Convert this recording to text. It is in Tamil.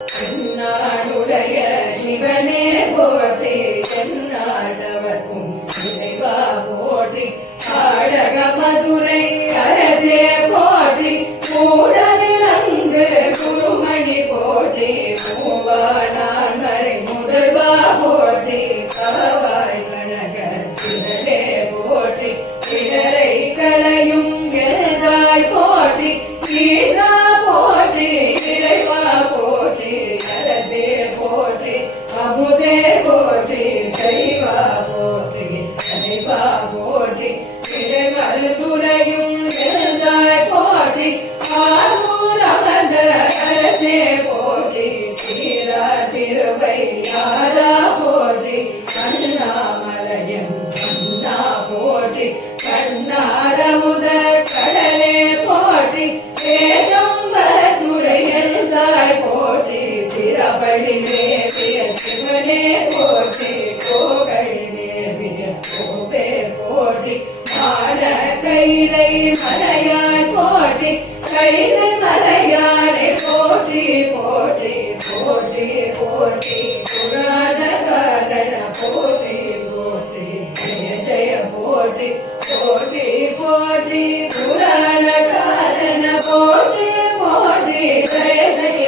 என்னாடுடைய சிவனே போற்றி என்னாட்டவர்க்கும் இறைவா போற்றி ஆடக மதுரை அரசே போற்றி கூடலிலங்கு குருமணி போற்றி மூவானான் மறை முதல்வா போற்றி காவாய் கனக திரளே போற்றி இடரை கலையும் எழுதாய் போற்றி ஈசா போற்றி இறைவா போற்றி அரசே போற்றி அமுதே போற்றி சைவா போற்றி சைவா போற்றி இறைமருதுரையும் எழுதாய் போற்றி ஆரூர் அமர்ந்த அரசே போற்றி சீரா திருவையாரா போற்றி அண்ணாமலையம் அண்ணா போற்றி கண்ணாரமுத கடலே போற்றி ஏகம்பதுரை எழுதாய் போற்றி சிறபடி தேவிய சிவனே போற்றி கோகழி தேவிய கோபே போற்றி மான கைலை மலையாய் போற்றி கைலை மலையானே போற்றி போற்றி போற்றி போற்றி புராண காரண போற்றி போற்றி ஜெய ஜெய போற்றி போற்றி போற்றி புராண காரண போற்றி போற்றி ஜெய ஜெய